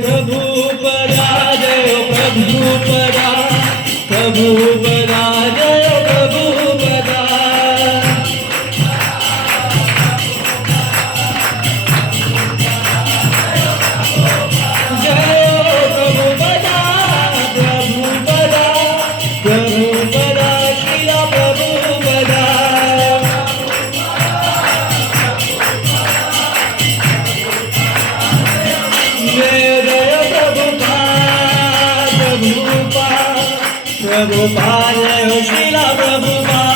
प्रभु पदा जय प्रभु पदा प्रभु पदा जय प्रभु पदा जय प्रभु पदा प्रभु पदा प्रभु पदा श्रीला प्रभु पदा प्रभुपाद जय श्रीला प्रभुपाद